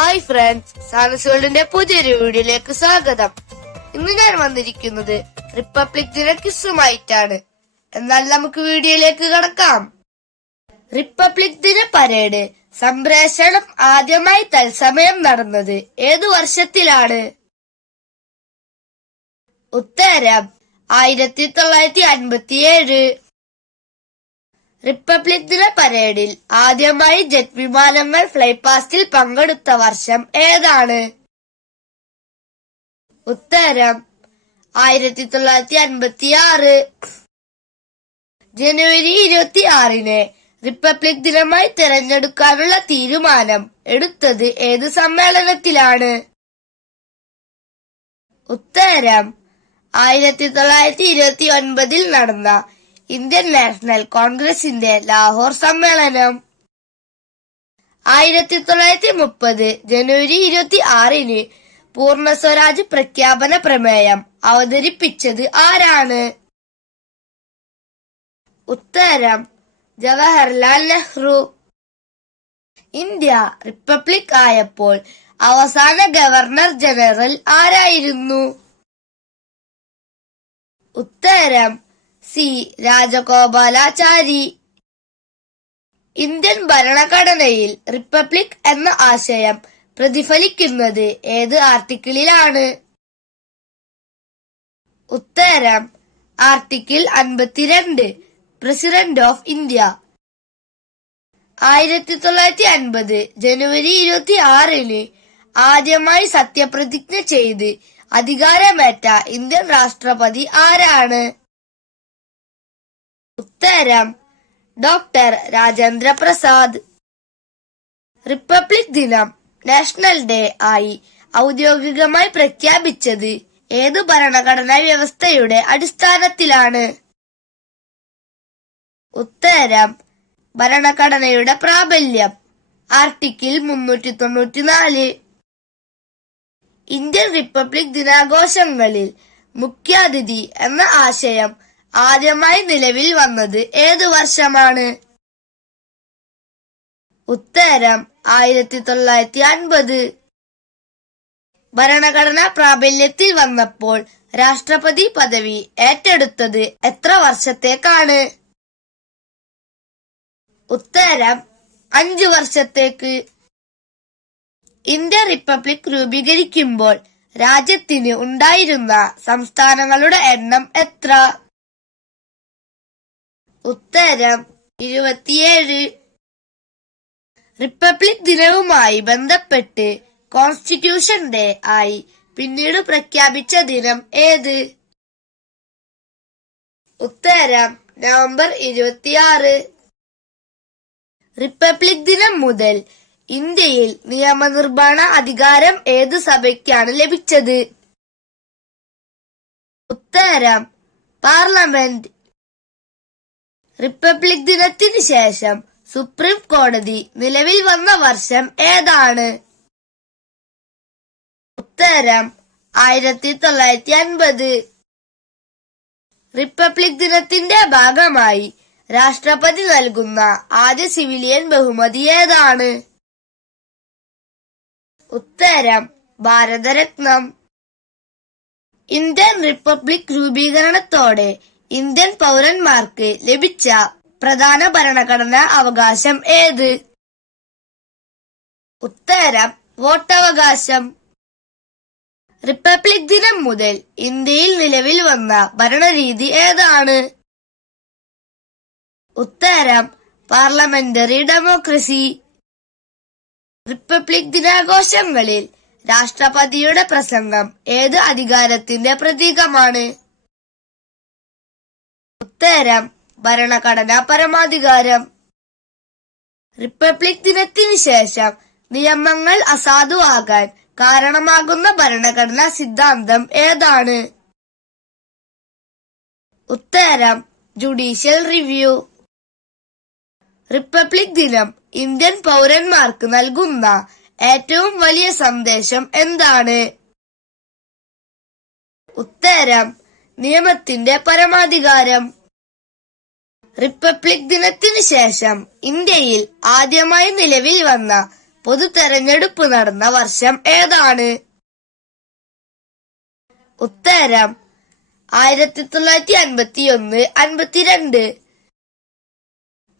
Hi friends science വേൾഡിന്റെ പുതിയൊരു വീഡിയോയിലേക്ക് സ്വാഗതം. ഇന്ന് ഞാൻ വന്നിരിക്കുന്നത് റിപ്പബ്ലിക് ദിന ക്വിസുമായിട്ടാണ്. എന്നാൽ നമുക്ക് വീഡിയോയിലേക്ക് കടക്കാം. റിപ്പബ്ലിക് ദിന പരേഡ് സംപ്രേഷണം ആദ്യമായി തത്സമയം നടന്നത് ഏതു വർഷത്തിലാണ്? ഉത്തരം ആയിരത്തി തൊള്ളായിരത്തി അൻപത്തിയേഴ്. റിപ്പബ്ലിക് ദിന പരേഡിൽ ആദ്യമായി ജെറ്റ് വിമാനങ്ങൾ ഫ്ലൈപാസ്റ്റിൽ പങ്കെടുത്ത വർഷം ഏതാണ്? ഉത്തരം ആയിരത്തി തൊള്ളായിരത്തി അൻപത്തി ആറ് ജനുവരി ഇരുപത്തി ആറിന് റിപ്പബ്ലിക് ദിനമായി തിരഞ്ഞെടുക്കാനുള്ള തീരുമാനം എടുത്തത് ഏത് സമ്മേളനത്തിലാണ്? ഉത്തരം ആയിരത്തി തൊള്ളായിരത്തി ഇരുപത്തി ഒൻപതിൽ നടന്ന ഇന്ത്യൻ നാഷണൽ കോൺഗ്രസിന്റെ ലാഹോർ സമ്മേളനം. ആയിരത്തി തൊള്ളായിരത്തി മുപ്പത് ജനുവരി ഇരുപത്തി ആറിന് പൂർണ സ്വരാജ് പ്രഖ്യാപന പ്രമേയം അവതരിപ്പിച്ചത് ആരാണ്? ഉത്തരം ജവഹർലാൽ നെഹ്റു. ഇന്ത്യ റിപ്പബ്ലിക് ആയപ്പോൾ അവസാന ഗവർണർ ജനറൽ ആരായിരുന്നു? ഉത്തരം സി. രാജഗോപാലാചാരി. ഇന്ത്യൻ ഭരണഘടനയിൽ റിപ്പബ്ലിക് എന്ന ആശയം പ്രതിഫലിക്കുന്നത് ഏത് ആർട്ടിക്കിളിലാണ്? ഉത്തരം ആർട്ടിക്കിൾ അൻപത്തിരണ്ട് പ്രസിഡന്റ് ഓഫ് ഇന്ത്യ. ആയിരത്തി തൊള്ളായിരത്തി അൻപത് ജനുവരി ഇരുപത്തി ആറിന് ആദ്യമായി സത്യപ്രതിജ്ഞ ചെയ്ത് അധികാരമേറ്റ ഇന്ത്യൻ രാഷ്ട്രപതി ആരാണ്? ഉത്തരം ഡോക്ടർ രാജേന്ദ്ര പ്രസാദ് റിപ്പബ്ലിക് ദിനം നാഷണൽ ഡേ ആയി ഔദ്യോഗികമായി പ്രഖ്യാപിച്ചത് ഏതു ഭരണഘടനാ വ്യവസ്ഥയുടെ അടിസ്ഥാനത്തിലാണ്? ഉത്തരം ഭരണഘടനയുടെ പ്രാബല്യം ആർട്ടിക്കിൾ മുന്നൂറ്റി തൊണ്ണൂറ്റിനാല് ഇന്ത്യൻ റിപ്പബ്ലിക് ദിനാഘോഷങ്ങളിൽ മുഖ്യാതിഥി എന്ന ആശയം ആദ്യമായി നിലവിൽ വന്നത് ഏതു വർഷമാണ്? ഉത്തരം ആയിരത്തി തൊള്ളായിരത്തി അൻപത് ഭരണഘടന പ്രാബല്യത്തിൽ വന്നപ്പോൾ രാഷ്ട്രപതി പദവി ഏറ്റെടുത്തത് എത്ര വർഷത്തേക്കാണ്? ഉത്തരം അഞ്ചു വർഷത്തേക്ക്. ഇന്ത്യ റിപ്പബ്ലിക് രൂപീകരിക്കുമ്പോൾ രാജ്യത്തിന് ഉണ്ടായിരുന്ന സംസ്ഥാനങ്ങളുടെ എണ്ണം എത്ര? ഉത്തരം ഇരുപത്തിയേഴ്. റിപ്പബ്ലിക് ദിനവുമായി ബന്ധപ്പെട്ട് കോൺസ്റ്റിറ്റ്യൂഷൻ ഡേ ആയി പിന്നീട് പ്രഖ്യാപിച്ച ദിനം ഏത്? ഉത്തരം നവംബർ ഇരുപത്തിയാറ്. റിപ്പബ്ലിക് ദിനം മുതൽ ഇന്ത്യയിൽ നിയമനിർമ്മാണ അധികാരം ഏത് സഭയ്ക്കാണ് ലഭിച്ചത്? ഉത്തരം പാർലമെന്റ് റിപ്പബ്ലിക് ദിനത്തിന് ശേഷം സുപ്രീം കോടതി നിലവിൽ വന്ന വർഷം ഏതാണ്? ഉത്തരം ആയിരത്തി തൊള്ളായിരത്തി അൻപത്. റിപ്പബ്ലിക് ദിനത്തിന്റെ ഭാഗമായി രാഷ്ട്രപതി നൽകുന്ന ആദ്യ സിവിലിയൻ ബഹുമതി ഏതാണ്? ഉത്തരം ഭാരതരത്നം. ഇന്ത്യൻ റിപ്പബ്ലിക് രൂപീകരണത്തോടെ ഇന്ത്യൻ പൗരന്മാർക്ക് ലഭിച്ച പ്രധാന ഭരണഘടനാ അവകാശം ഏത്? ഉത്തരം വോട്ടവകാശം. റിപ്പബ്ലിക് ദിനം മുതൽ ഇന്ത്യയിൽ നിലവിൽ വന്ന ഭരണരീതി ഏതാണ്? ഉത്തരം പാർലമെന്ററി ഡെമോക്രസി. റിപ്പബ്ലിക് ദിനാഘോഷങ്ങളിൽ രാഷ്ട്രപതിയുടെ പ്രസംഗം ഏത് അധികാരത്തിന്റെ പ്രതീകമാണ്? ഉത്തരം ഭരണഘടനാ പരമാധികാരം. റിപ്പബ്ലിക് ദിനത്തിന് ശേഷം നിയമങ്ങൾ അസാധുവാകാൻ കാരണമാകുന്ന ഭരണഘടനാ സിദ്ധാന്തം ഏതാണ്? ഉത്തരം ജുഡീഷ്യൽ റിവ്യൂ. റിപ്പബ്ലിക് ദിനം ഇന്ത്യൻ പൗരന്മാർക്ക് നൽകുന്ന ഏറ്റവും വലിയ സന്ദേശം എന്താണ്? ഉത്തരം നിയമത്തിന്റെ പരമാധികാരം. റിപ്പബ്ലിക് ദിനത്തിനു ശേഷം ഇന്ത്യയിൽ ആദ്യമായി നിലവിൽ വന്ന പൊതു തെരഞ്ഞെടുപ്പ് നടന്ന വർഷം ഏതാണ്? ഉത്തരം ആയിരത്തി തൊള്ളായിരത്തി അൻപത്തി ഒന്ന് അൻപത്തിരണ്ട്.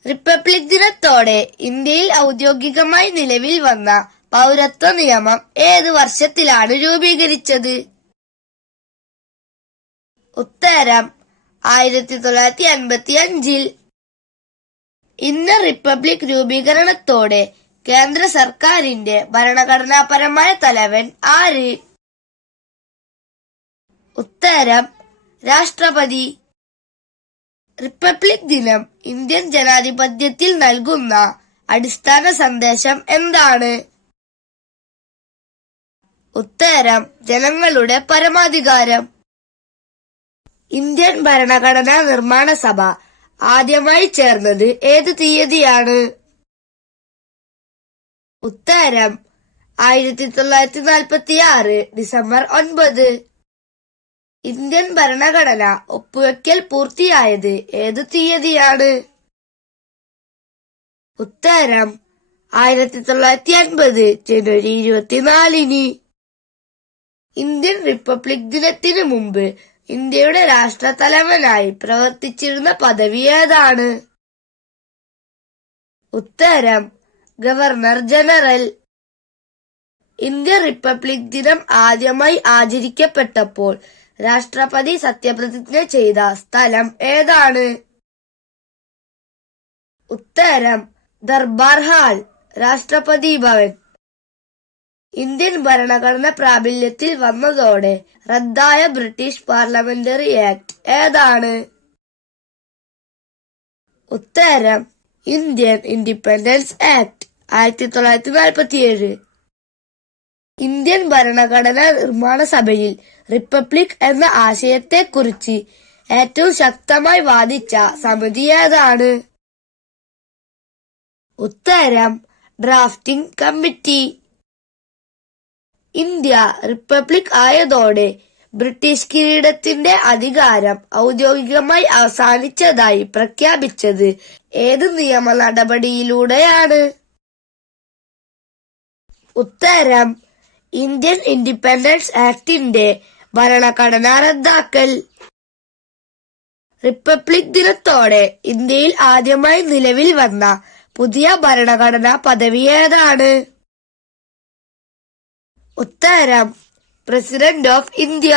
റിപ്പബ്ലിക് ദിനത്തോടെ ഇന്ത്യയിൽ ഔദ്യോഗികമായി നിലവിൽ വന്ന പൗരത്വ നിയമം ഏത് വർഷത്തിലാണ് രൂപീകരിച്ചത്? ഉത്തരം ആയിരത്തി തൊള്ളായിരത്തി അൻപത്തി അഞ്ചിൽ ഇന്ന് റിപ്പബ്ലിക് രൂപീകരണത്തോടെ കേന്ദ്ര സർക്കാരിന്റെ ഭരണഘടനാപരമായ തലവൻ ആര്? ഉത്തരം രാഷ്ട്രപതി. റിപ്പബ്ലിക് ദിനം ഇന്ത്യൻ ജനാധിപത്യത്തിൽ നൽകുന്ന അടിസ്ഥാന സന്ദേശം എന്താണ്? ഉത്തരം ജനങ്ങളുടെ പരമാധികാരം. ഇന്ത്യൻ ഭരണഘടനാ നിർമ്മാണ സഭ ആദ്യമായി ചേർന്നത് ഏത് തീയതിയാണ്? ഉത്തരം ആയിരത്തി തൊള്ളായിരത്തി നാൽപ്പത്തി ആറ് ഡിസംബർ ഒൻപത്. ഇന്ത്യൻ ഭരണഘടന ഒപ്പുവെക്കൽ പൂർത്തിയായത് ഏത് തീയതിയാണ്? ഉത്തരം ആയിരത്തി തൊള്ളായിരത്തി അൻപത് ജനുവരി ഇരുപത്തിനാലിന്. ഇന്ത്യൻ റിപ്പബ്ലിക് ദിനത്തിന് മുമ്പ് ഇന്ത്യയുടെ രാഷ്ട്രതലവനായി പ്രവർത്തിച്ചിരുന്ന പദവി ഏതാണ്? ഉത്തരം ഗവർണർ ജനറൽ. ഇന്ത്യ റിപ്പബ്ലിക് ദിനം ആദ്യമായി ആചരിക്കപ്പെട്ടപ്പോൾ രാഷ്ട്രപതി സത്യപ്രതിജ്ഞ ചെയ്ത സ്ഥലം ഏതാണ്? ഉത്തരം ദർബാർ ഹാൾ രാഷ്ട്രപതി ഭവൻ. ഇന്ത്യൻ ഭരണഘടന പ്രാബല്യത്തിൽ വന്നതോടെ റദ്ദായ ബ്രിട്ടീഷ് പാർലമെന്ററി ആക്ട് ഏതാണ്? ഉത്തരം ഇന്ത്യൻ ഇൻഡിപെൻഡൻസ് ആക്ട് ആയിരത്തി തൊള്ളായിരത്തി നാൽപ്പത്തിയേഴ് ഇന്ത്യൻ ഭരണഘടനാ നിർമ്മാണ സഭയിൽ റിപ്പബ്ലിക് എന്ന ആശയത്തെക്കുറിച്ച് ഏറ്റവും ശക്തമായി വാദിച്ച സമിതി ഏതാണ്? ഉത്തരം ഡ്രാഫ്റ്റിംഗ് കമ്മിറ്റി. ഇന്ത്യ റിപ്പബ്ലിക് ആയതോടെ ബ്രിട്ടീഷ് കിരീടത്തിന്റെ അധികാരം ഔദ്യോഗികമായി അവസാനിച്ചതായി പ്രഖ്യാപിച്ചത് ഏത് നിയമ നടപടിയിലൂടെയാണ്? ഉത്തരം ഇന്ത്യൻ ഇൻഡിപെൻഡൻസ് ആക്ടിന്റെ ഭരണഘടന റദ്ദാക്കൽ. റിപ്പബ്ലിക് ദിനത്തോടെ ഇന്ത്യയിൽ ആദ്യമായി നിലവിൽ വന്ന പുതിയ ഭരണഘടനാ പദവി ഏതാണ്? ഉത്തരം പ്രസിഡന്റ് ഓഫ് ഇന്ത്യ